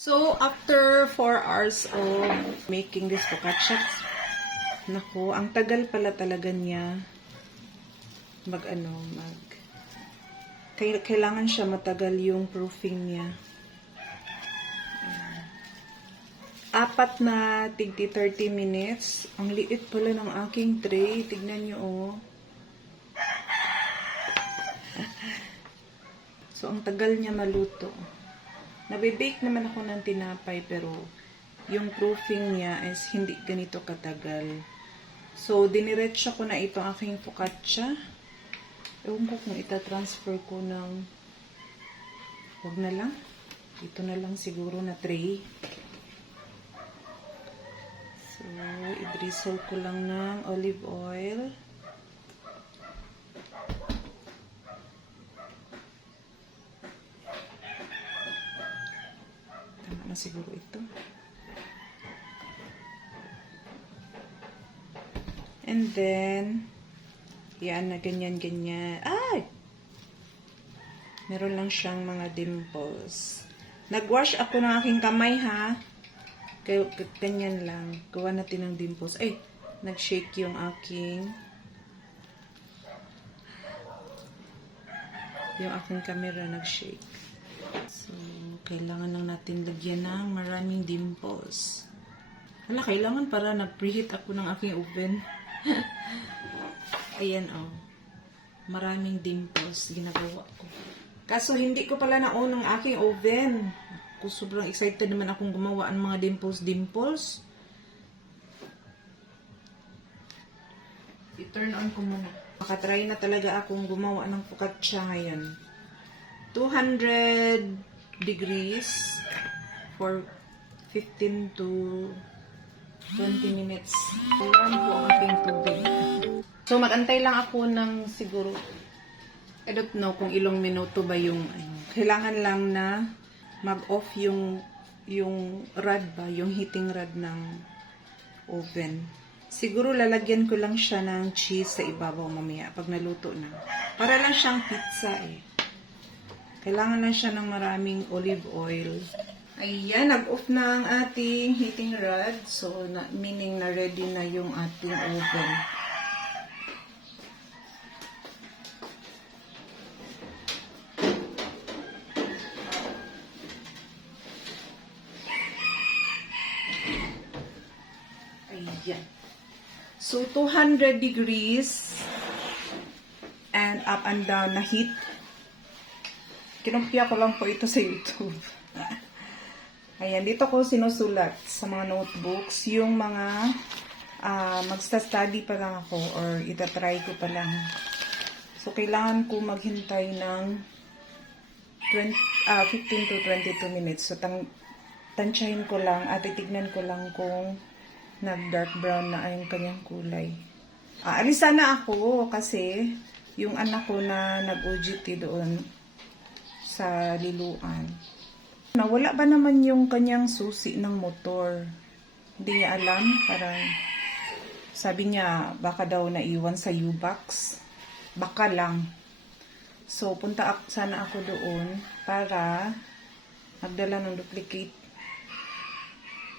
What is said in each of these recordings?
So, after 4 hours of making this focaccia, naku, ang tagal pala talaga niya kailangan siya matagal yung proofing niya. Apat na tigti 30 minutes. Ang liit pala ng aking tray. Tignan nyo, oh. So, ang tagal niya maluto. Nabibake naman ako ng tinapay pero yung proofing niya is hindi ganito katagal. So, diniretso ko na ito aking focaccia. Ewan ko kung itatransfer ko ng wag na lang. Ito na lang siguro na tray. So, i-drizzle ko lang ng olive oil. Na siguro ito. And then, yan na ganyan-ganyan. Ay! Meron lang siyang mga dimples. Nag-wash ako ng aking kamay, ha? Kaya ganyan lang. Gawa natin ng dimples. Ay! Nag-shake yung aking camera nag-shake. So, kailangan lang natin lagyan ng maraming dimples. Hala, kailangan para nag-preheat ako ng aking oven. Ayan, oh. Maraming dimples ginagawa ko. Kaso, hindi ko pala na-on ang aking oven. Ako, sobrang excited naman akong gumawa ng mga dimples. I-turn on ko muna. Makatry na talaga akong gumawa ng focaccia ngayon. 200 degrees for 15 to 20 minutes. Ayan po ang aking tubig. So, magantay lang ako ng siguro, I don't know kung ilang minuto ba yung, kailangan lang na mag-off yung rod ba, yung heating rod ng oven. Siguro lalagyan ko lang siya ng cheese sa ibabaw mamaya pag naluto na. Para lang siyang pizza eh. Kailangan lang siya ng maraming olive oil. Ayan, nag-off na ang ating heating rod. So, meaning na ready na yung ating oven. Ayan. So, 200 degrees and up and down na heat. Kinumpya ko lang po ito sa YouTube. Ayan, dito ko sinusulat sa mga notebooks yung mga magsta-study pa lang ako or itatry ko pa lang. So, kailangan ko maghintay ng 15 to 22 minutes. So, tansyahin ko lang at titignan ko lang kung nag-dark brown na yung kanyang kulay. Alisa na ako kasi yung anak ko na nag-OJT doon sa Liloan. Nawala ba naman yung kanyang susi ng motor? Hindi niya alam. Parang sabi niya baka daw naiwan sa U-box. Baka lang. So, sana ako doon para magdala ng duplicate.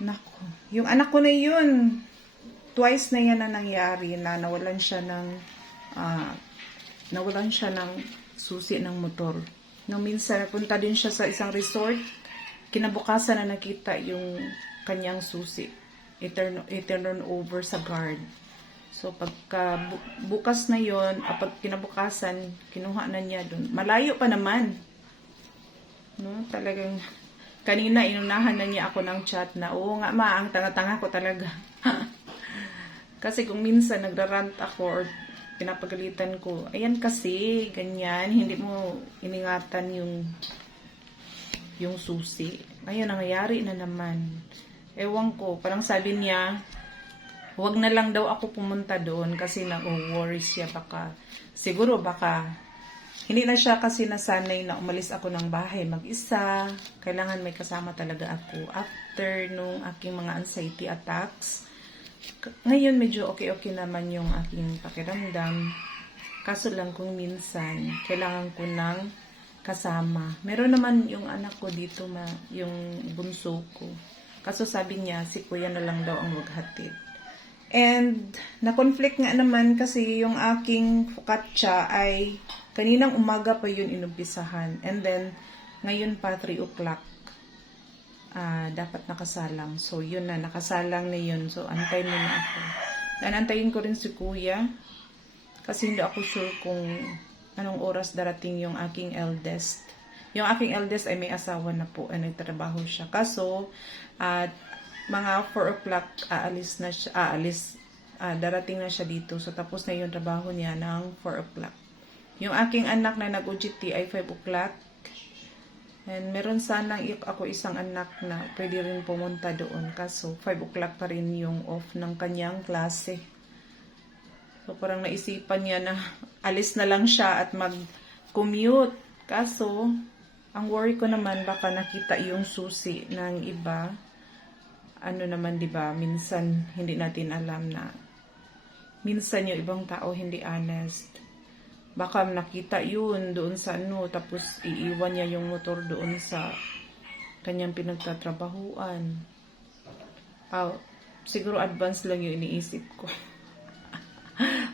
Naku. Yung anak ko na yun, twice na yan na nangyari na nawalan siya ng susi ng motor. Nung minsan, punta din siya sa isang resort, kinabukasan na nakita yung kanyang susi. I-turn over sa guard. So, pagka bukas na yon, pag kinabukasan, kinuha na niya dun. Malayo pa naman. No? Talagang, kanina inunahan na niya ako ng chat na, oo nga ma, ang tanga-tanga ko talaga. Kasi kung minsan nagrarant ako or pinapagalitan ko, ayan kasi, ganyan, hindi mo iningatan yung susi. Ayun, nangyayari na naman. Ewan ko, parang sabi niya, huwag na lang daw ako pumunta doon kasi nag-worry siya siguro hindi na siya kasi nasanay na umalis ako ng bahay mag-isa. Kailangan may kasama talaga ako. After nung aking mga anxiety attacks, ngayon medyo okay naman yung aking pakiramdam. Kaso lang kung minsan, kailangan ko ng kasama. Meron naman yung anak ko dito, yung bunso ko. Kaso sabi niya, si kuya na lang daw ang maghatid. And, na-conflict nga naman kasi yung aking focaccia ay kaninang umaga pa yun inumpisahan. And then, ngayon pa 3 o'clock, dapat nakasalang. So, yun na, nakasalang na yun. So, antayin mo na ako. And antayin ko rin si kuya. Kasi hindi ako sure kung anong oras darating yung aking eldest. Yung aking eldest ay may asawa na po, ay nagtrabaho siya. Kaso, mga 4 o'clock darating na siya dito. So, tapos na yung trabaho niya ng 4 o'clock. Yung aking anak na nag-UGT ay 5 o'clock. And meron sanang ako isang anak na pwede rin pumunta doon. Kaso, 5 o'clock pa rin yung off ng kanyang klase. So, parang naisipan niya na alis na lang siya at mag-commute. Kaso, ang worry ko naman, baka nakita yung susi ng iba. Ano naman, di ba? Minsan, hindi natin alam na minsan yung ibang tao hindi honest. Baka nakita yun doon sa tapos iiwan niya yung motor doon sa kanyang pinagtatrabahuan. Siguro advance lang yung iniisip ko.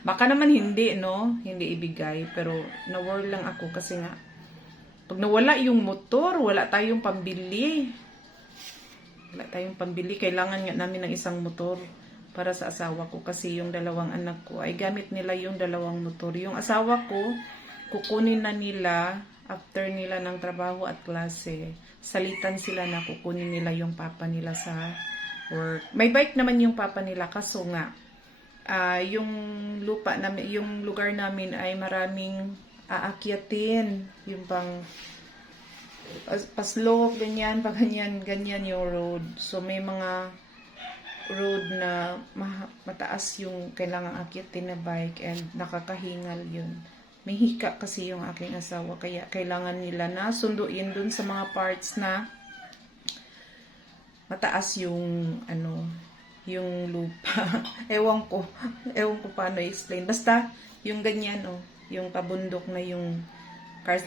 Baka naman hindi, no? Hindi ibigay. Pero na-worry lang ako kasi nga, pag nawala yung motor, wala tayong pambili. Kailangan nga namin ng isang motor para sa asawa ko kasi yung dalawang anak ko ay gamit nila yung dalawang motor. Yung asawa ko, kukunin na nila after nila ng trabaho at klase. Salitan sila na kukunin nila yung papa nila sa work. May bike naman yung papa nila kaso nga yung lugar namin ay maraming aakyatin, yung pang paslop, ganyan yung road. So may mga road na mataas yung kailangang akyatin na bike and nakakahingal yun. May hika kasi yung aking asawa kaya kailangan nila na sunduin dun sa mga parts na mataas yung yung lupa. ewan ko paano i-explain. Basta yung ganyan yung pabundok na yung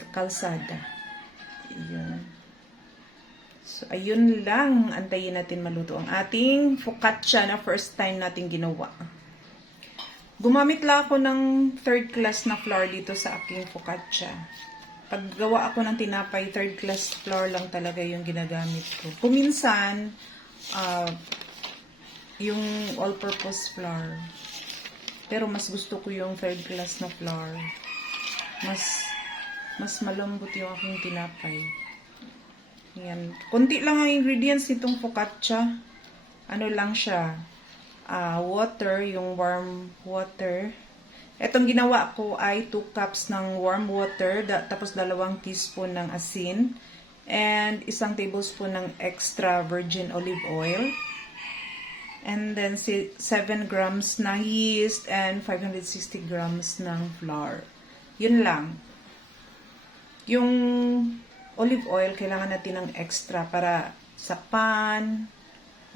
kalsada. Yun. So, ayun lang. Antayin natin maluto ang ating focaccia na first time natin ginawa. Gumamit lang ako ng 3rd class na flour dito sa aking focaccia. Pag gawa ako ng tinapay, 3rd class flour lang talaga yung ginagamit ko. Kuminsan, yung all-purpose flour. Pero mas gusto ko yung 3rd class na flour. Mas malambot yung aking tinapay. Yan. Kunti lang ang ingredients nitong focaccia. Ano lang siya. Water, yung warm water. Etong ginawa ko ay 2 cups ng warm water, tapos 2 teaspoon ng asin, and 1 tablespoon ng extra virgin olive oil. And then 7 grams na yeast and 560 grams ng flour. Yun lang. Yung olive oil, kailangan natin ng extra para sa pan.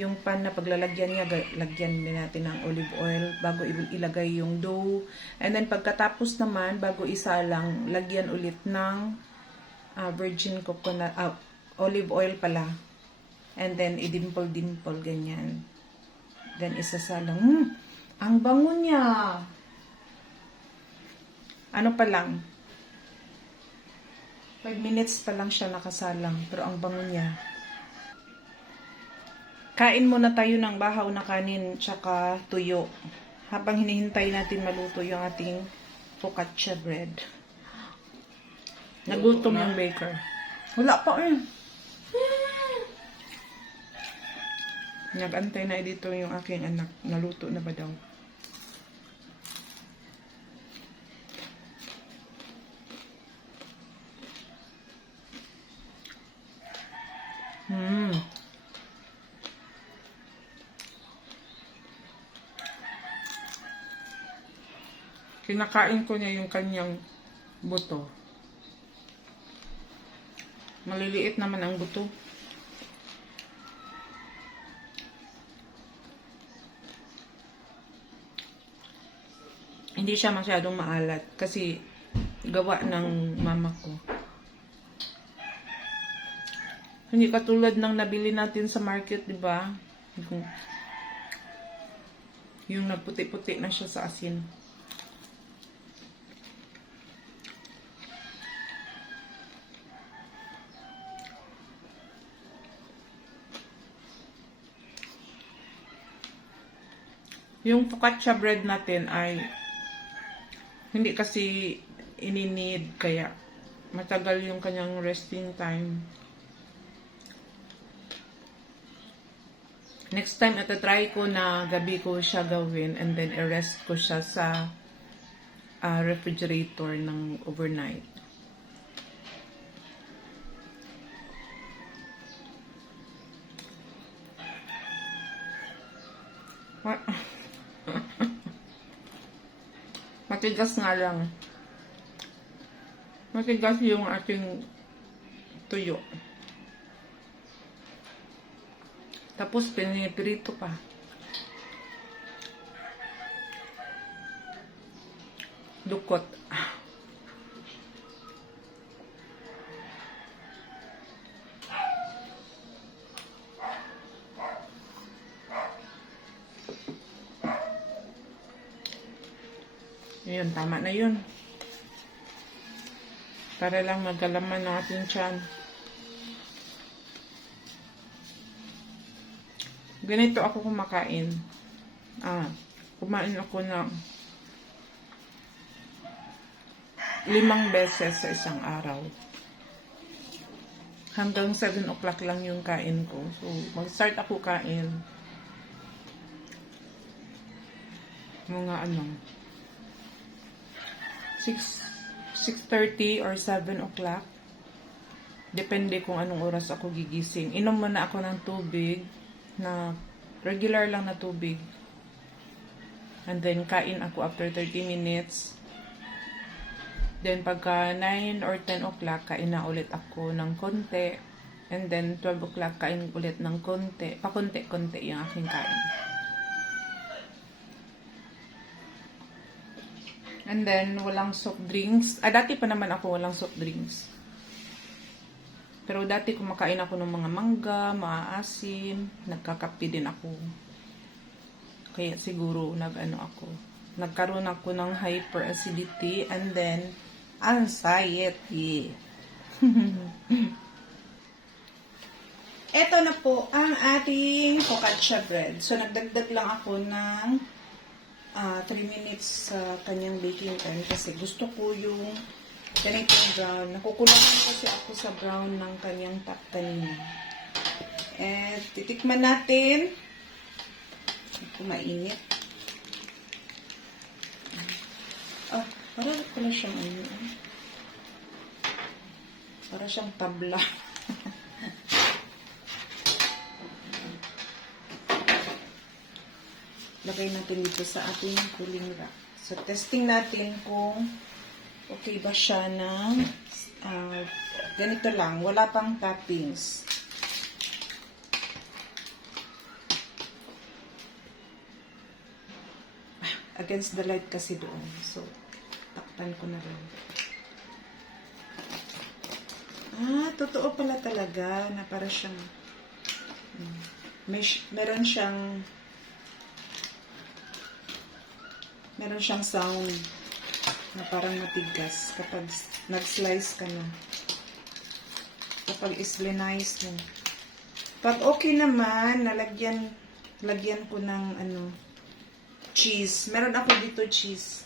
Yung pan na paglalagyan niya, lagyan din natin ng olive oil bago ilagay yung dough. And then pagkatapos naman, bago isalang, lagyan ulit ng virgin coconut, olive oil pala. And then idimple-dimple, ganyan. Then isasalang. Ang bango niya. Ano pa lang? 5 minutes pa lang siya nakasalang. Pero ang bango niya. Kain muna tayo ng bahaw na kanin tsaka tuyo. Habang hinihintay natin maluto yung ating focaccia bread. Nagutom yung baker. Wala pa eh. Nag-antay na dito yung aking anak. Naluto na ba daw? Kinakain ko niya yung kanyang buto. Maliliit naman ang buto. Hindi siya masyadong maalat kasi gawa ng mama ko. Hindi katulad ng nabili natin sa market, di ba? Yung nagputi-puti na siya sa asin. Yung focaccia bread natin ay hindi kasi ini-need, kaya matagal yung kanyang resting time. Next time, try ko na gabi ko siya gawin and then i-rest ko siya sa refrigerator ng overnight. Matigas nga lang. Matigas yung ating tuyo. Tapos pinipirito pa. Dukot. Ayun, tama na yun. Para lang magkalaman ng ating tiyan. Ganito ako kumakain. Kumain ako ng 5 beses sa isang araw. Hanggang 7 o'clock lang yung kain ko. So, mag-start ako kain. Mga 6:30 or 7 o'clock. Depende kung anong oras ako gigising. Inom muna ako ng tubig, na regular lang na tubig. And then, kain ako after 30 minutes. Then, pagka 9 or 10 o'clock, kain na ulit ako ng konti. And then, 12 o'clock, kain ulit ng konti. Pakunti-kunti yung aking kain. And then, walang soft drinks. Dati pa naman ako walang soft drinks. Pero dati kumakain ako ng mga mangga, maasim, nagkakape din ako. Kaya siguro nagkaroon ako ng hyperacidity and then anxiety. Ito na po ang ating focaccia bread. So, nagdagdag lang ako ng 3 minutes sa kanyang baking time kasi gusto ko yung ganitong brown. Nakukulangan kasi ako sa brown ng kanyang top kanina. And titikman natin. Ito mainit. Para pala siyang para siyang tabla. Lagay natin dito sa ating cooling rack. So, testing natin kung okay ba siya na ganito lang. Wala pang toppings. Against the light kasi doon. So, takpan ko na rin. Totoo pala talaga na para siyang meron siyang sound na parang matigas kapag nag-slice ka na. Kapag is-blinize mo. Pag okay naman, lagyan ko ng cheese. Meron ako dito cheese.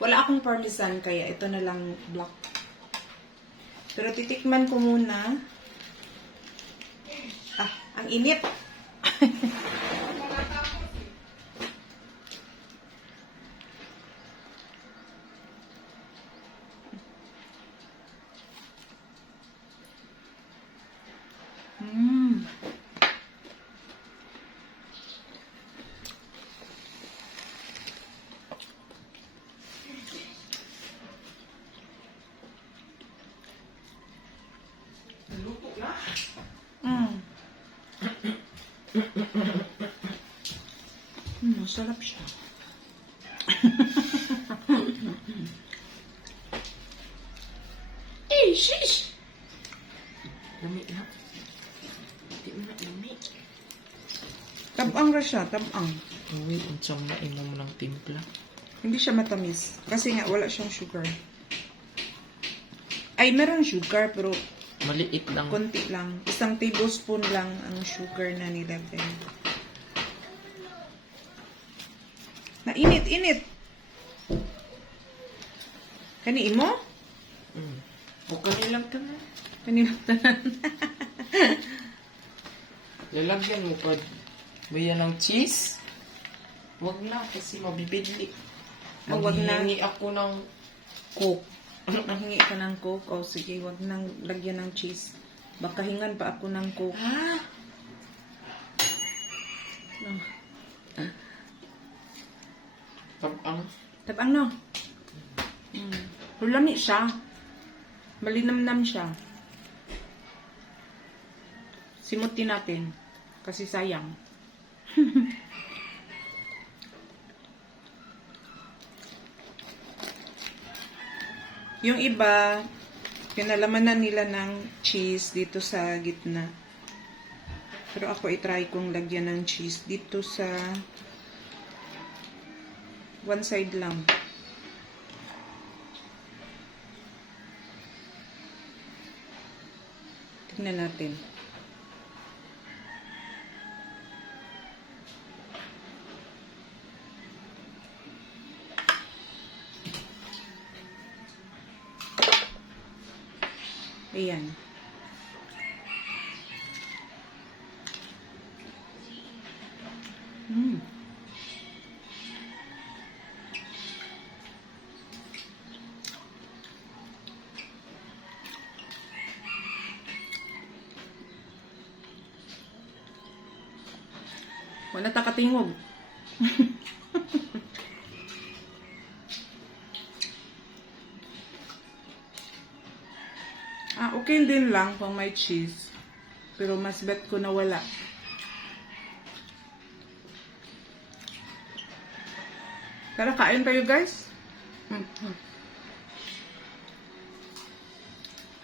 Wala akong parmesan kaya ito na lang black. Pero titikman ko muna. Ang init. Masarap siya. Shish! Dami na. Tabang ra siya, tabang. Uy, unsang nainom ng timpla. Hindi siya matamis. Kasi nga, wala siyang sugar. Ay, meron sugar, pero Maliit lang. konti lang. Isang tablespoon lang ang sugar na nilagay. Init. Kani mo? O kanilang tanan. Kanilang tanan. Lalagyan mo pa ba yan ng cheese? Wag na kasi mabibigli. Wag na. Maghihingi ako ng coke. Nahingi ka ng Coke? O sige, wag nang lagyan ng cheese. Baka hingan pa ako ng Coke. Ha? No. Tabang. Tabang no? Lami siya. Malinamnam siya. Simutin natin. Kasi sayang. Yung iba, pinalamanan nila ng cheese dito sa gitna. Pero ako itry kong lagyan ng cheese dito sa one side lang. Tingnan natin. Ayan. Wala ta katingog. Okay din lang kung may cheese. Pero mas bet ko na wala. Tara, kain tayo guys.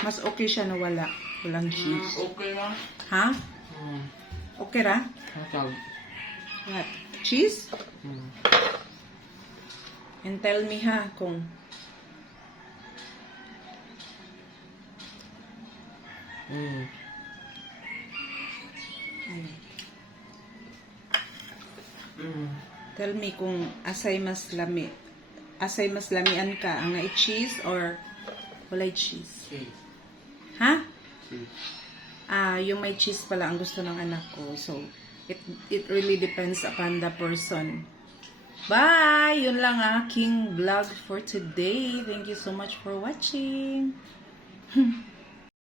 Mas okay siya na wala. Walang cheese. Okay lang. Ha? Okay ra? Matag. What? Cheese? Hmm. And tell me ha kung tell me kung asay mas lamian ka ang na cheese or walay cheese. Okay. Ha? Okay. Yung may cheese pala ang gusto ng anak ko. So, it really depends upon the person. Bye! Yun lang aking vlog for today. Thank you so much for watching.